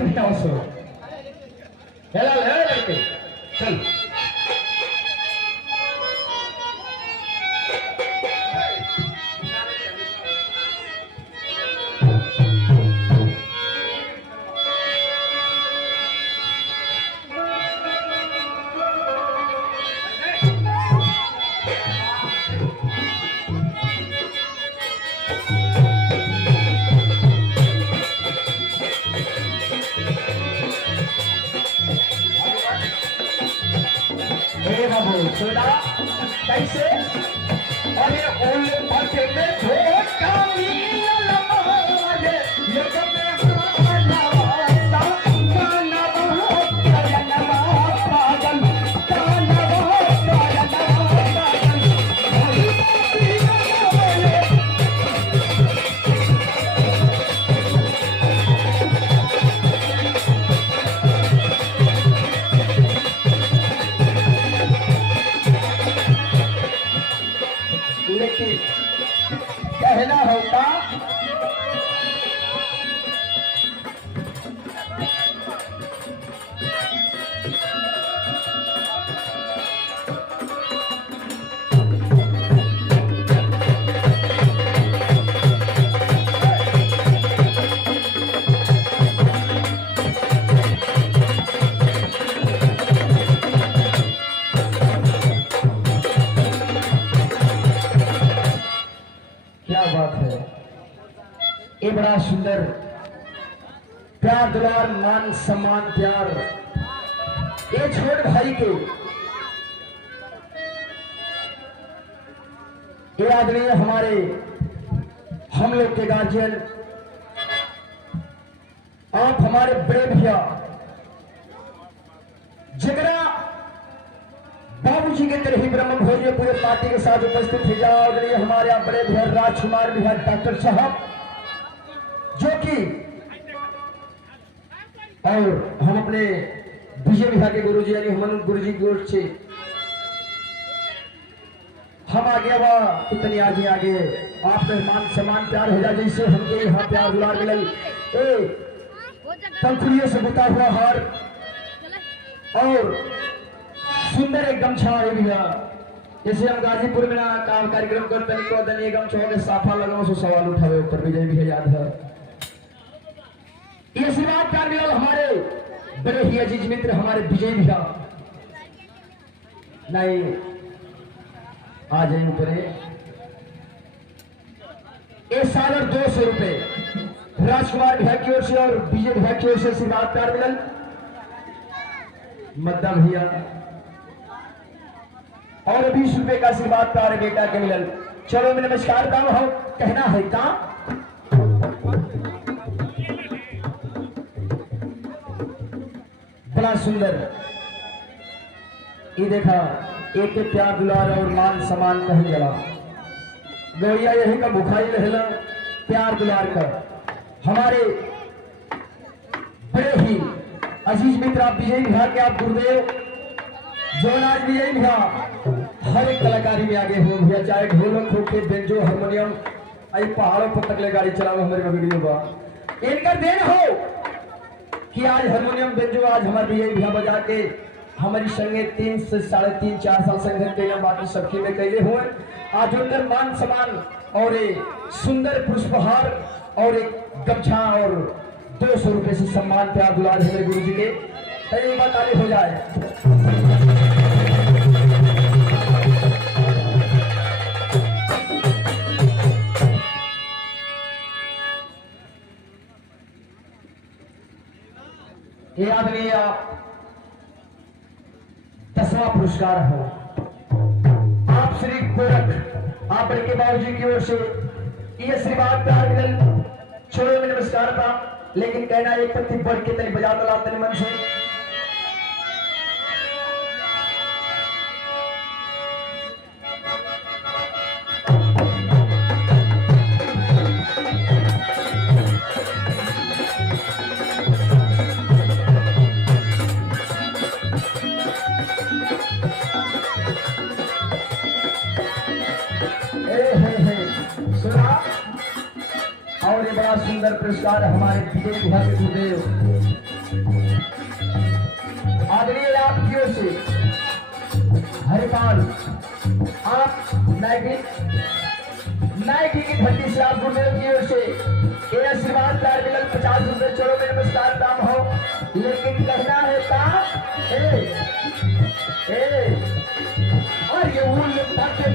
चल बाबू सुना कैसे अरे ओले पाटे में धोखा मिला लमारे ये कब में हमारा वास्ता गाना बहुत गाना पागल गाना बहुत गाना पागल लेकिन कहना होता क्या बात है। ये बड़ा सुंदर प्यार दुलार मान सम्मान प्यार ये छोटे भाई के ये आदमी हमारे हम लोग के गार्जियन आप हमारे बड़े भैया जगरा बाबूजी के तरह ही ब्रह्म भोज पूरे पार्टी के साथ उपस्थित है जाओ हमारे यहाँ बड़े भैया राजकुमार भैया डॉक्टर साहब जो कि और हम अपने विजय भैया के गुरुजी यानी हम गुरुजी की ओर से हम आगे अब इतनी आगे आप मान सम्मान प्यार हो जाए जैसे हमके यहाँ प्यार दुलार मिलल पंखुड़ियों से बुता हुआ हार और सुंदर एक गमछा है भैया जैसे हम गाजीपुर में काम कार्यक्रम करते हैं ये गमछा के साफा लगाओ सो सवाल उठावे ऊपर विजय भी याद है। ये आशीर्वाद प्यार मिला हमारे बड़े ही अजीज मित्र हमारे विजय भैया नहीं आ जाए ऊपर ये 250 रुपए राजकुमार भैया की ओर से और विजय भैया की ओर से आशीर्वाद प्यार मिलल मद्दा भैया और 20 रुपए का आशीर्वाद प्यारे बेटा के मिलल। चलो मैं नमस्कार का हो कहना है का बड़ा सुंदर ये देखा एक प्यार दुलार और मान सम्मान कहीं जला गौरिया यही का भुखाई रहला प्यार दुलार का हमारे बड़े ही अजीज मित्र आप विजय भैया के आप गुरुदेव जो आज विजय भैया हर एक कलाकारी में आगे हो भैया चाहे ढोलक हो के बेंजो हारमोनियम आई पहाड़ों पर तक ले गाड़ी चलाओ हमारे वीडियो का इनका देन हो कि आज हारमोनियम बेंजो आज हमारे विजय भैया बजा के हमारी संगीत 3 से 3.5 4 साल संगीत के बाकी सबकी में कैले हुए आज उनकर मान सम्मान और एक सुंदर पुष्पहार और एक गमछा और 200 रुपए से सम्मान प्यार दुलार हमारे गुरु जी के तय बात आगे हो जाए। ये आदमी 10वां पुरस्कार है आप श्री गोरख आप के बाबूजी की ओर से ये आशीर्वाद प्यार मिलल। छोड़ो में नमस्कार था लेकिन कहना एक पत्ती बढ़ के तनी बजा दला तनी मन से और ये बड़ा सुंदर पुरस्कार हमारे विजय भैया के गुरुदेव नायकी की भट्टी से आप गुरुदेव की ओर से ये आशीर्वाद कार मिलल 50 रुपए। चलो मेरे नमस्कार दाम हो, लेकिन कहना है काम ए और ये उल भर के